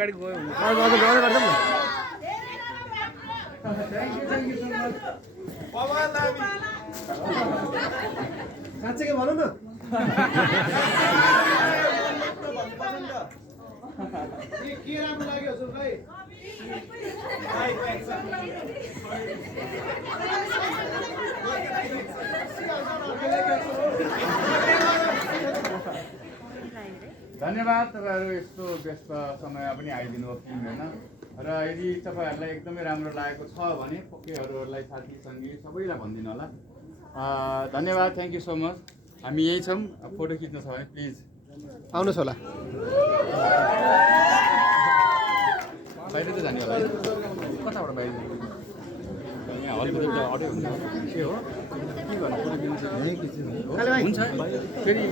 अगाडि गयो साँच्चै भनौँ न के राम्रो लाग्यो हजुरलाई धन्यवाद तपाईँहरू यस्तो व्यस्त समयमा पनि आइदिनु भयो फिल्म हेर्न र यदि तपाईँहरूलाई एकदमै राम्रो लागेको छ भने पक्कैहरूलाई साथी सङ्गी सबैलाई भनिदिनु होला धन्यवाद थ्याङ्क यू सो मच हामी यही छौँ फोटो खिच्नु छ भने प्लिज आउनुहोस् होला बाहिर त जाने होला है कताबाट बाहिर यहाँ हलको एउटा अटो हुन्छ के हो के गर्नु फोटो खिच्नु हुन्छ फेरि